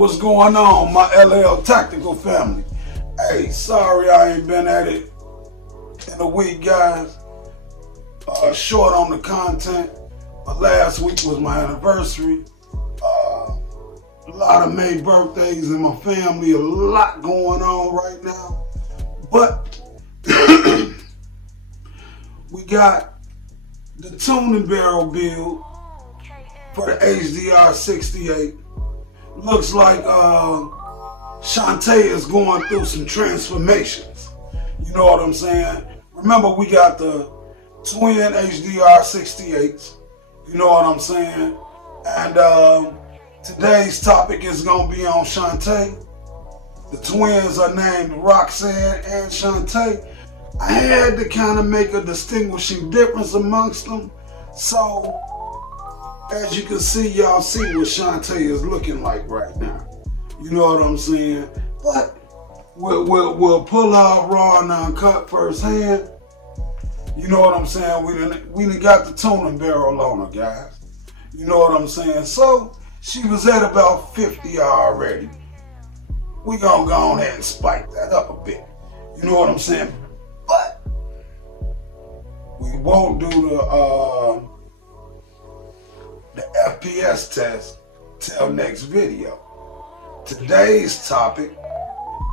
what's going on, my LL Tactical family? Hey, sorry I ain't been at it in a week, guys. Short on the content, but last week was my anniversary. A lot of May birthdays in my family, a lot going on right now. But we got the tuning barrel build for the HDR 68. Looks like Shantae is going through some transformations. You know what I'm saying? Remember, we got the twin HDR 68s. You know what I'm saying? And today's topic is going to be on Shantae. The twins are named Roxanne and Shantae. I had to kind of make a distinguishing difference amongst them. So, as you can see, y'all see what Shantae is looking like right now. You know what I'm saying? But we'll pull out raw and uncut firsthand. You know what I'm saying? We done got the tuning barrel on her, guys. You know what I'm saying? So she was at about 50 already. We gonna go ahead and spike that up a bit. You know what I'm saying? But we won't do the FPS test till next video. Today's topic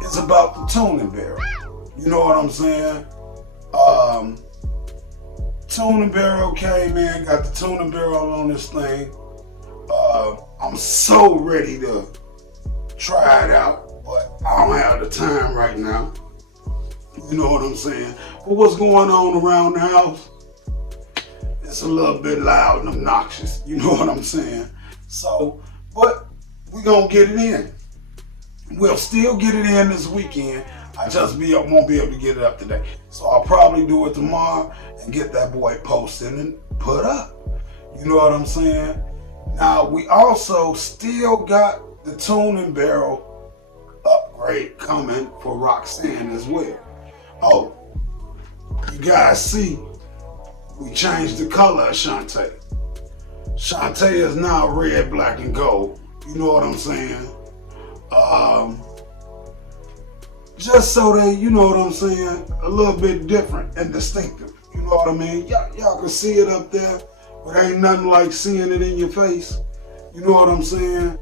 is about the tuning barrel. You know what I'm saying? Tuning barrel came in, got the tuning barrel on this thing. I'm so ready to try it out, but I don't have the time right now. You know what I'm saying? But what's going on around the house? It's a little bit loud and obnoxious. You know what I'm saying? So, but we gonna get it in. We'll still get it in this weekend. I just won't be able to get it up today. So I'll probably do it tomorrow and get that boy posted and put up. You know what I'm saying? Now, we also still got the tuning barrel upgrade coming for Roxanne as well. Oh, you guys see, we changed the color of Shantae. Shantae is now red, black, and gold. You know what I'm saying? Just so they, you know what I'm saying, a little bit different and distinctive. You know what I mean? Y'all can see it up there, but ain't nothing like seeing it in your face. You know what I'm saying?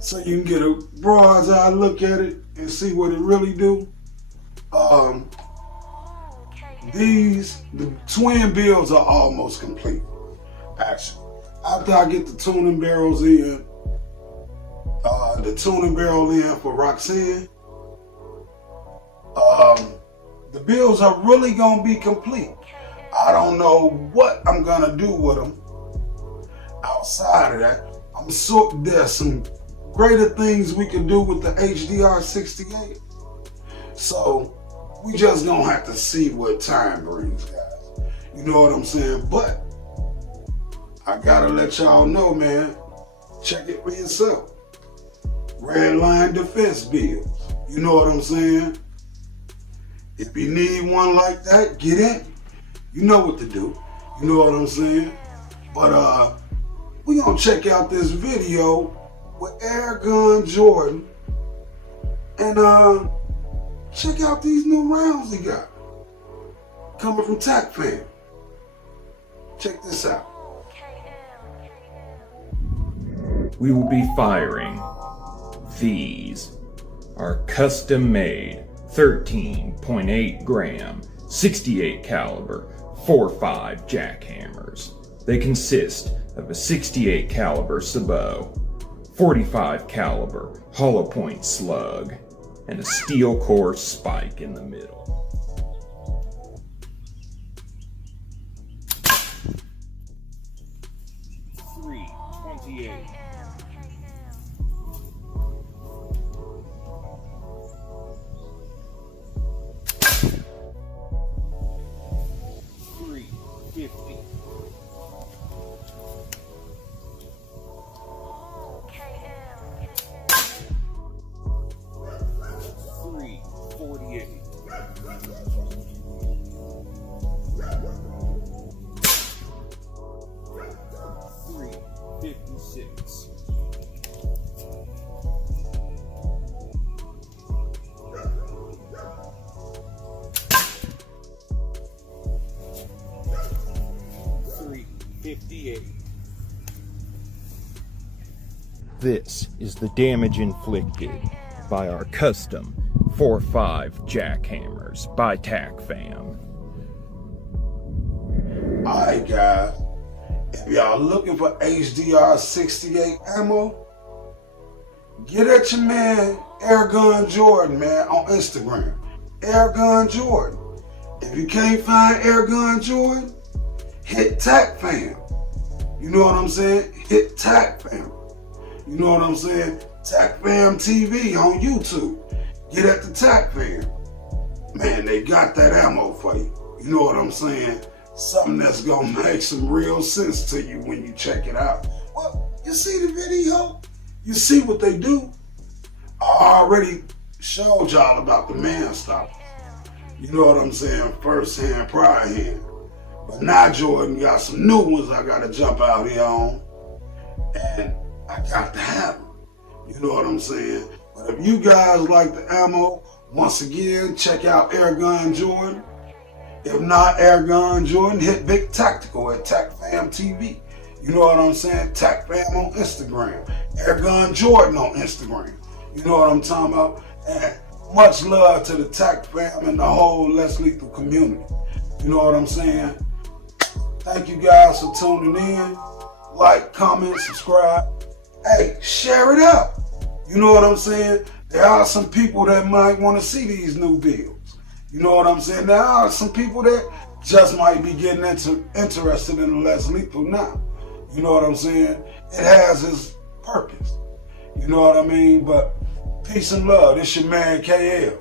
So you can get a broad's eye look at it and see what it really do. The twin builds are almost complete, actually. After I get the tuning barrels in, the tuning barrel in for Roxanne, the builds are really gonna be complete. I don't know what I'm gonna do with them outside of that. There's some greater things we can do with the HDR 68. So we just gonna have to see what time brings, guys. You know what I'm saying? But I gotta let y'all know, man, check it for yourself. Red line defense builds. You know what I'm saying? If you need one like that, get it. You know what to do. You know what I'm saying? But we gonna check out this video with Air Gun Jordan and check out these new rounds he got coming from TACFAM. Check this out. We will be firing. These are custom-made 13.8 gram, 68 caliber 4.5 jackhammers. They consist of a 68 caliber sabot, 45 caliber hollow point slug, and a steel core spike in the middle. .328. 58. This is the damage inflicted by our custom 4.5 jackhammers by TACFAM. Alright guys, if y'all looking for HDR 68 ammo, get at your man Airgun Jordan, man, on Instagram. Airgun Jordan. If you can't find Airgun Jordan, hit TACFAM. You know what I'm saying? Hit TACFAM. You know what I'm saying? TACFAM TV on YouTube. Get at the TACFAM. Man, they got that ammo for you. You know what I'm saying? Something that's gonna make some real sense to you when you check it out. Well, you see the video? You see what they do? I already showed y'all about the man stopper. You know what I'm saying? First hand, prior hand. But now Jordan got some new ones I gotta jump out here on. And I got to have them. You know what I'm saying? But if you guys like the ammo, once again, check out Airgun Jordan. If not Airgun Jordan, hit Big Tactical at TACFAM TV. You know what I'm saying? TACFAM on Instagram. Airgun Jordan on Instagram. You know what I'm talking about? And much love to the TACFAM and the whole Less Lethal community. You know what I'm saying? Thank you guys for tuning in. Like, comment, subscribe. Hey, share it out. You know what I'm saying? There are some people that might want to see these new builds. You know what I'm saying? There are some people that just might be getting interested in the Less Lethal now. You know what I'm saying? It has its purpose. You know what I mean? But peace and love. This your man KL.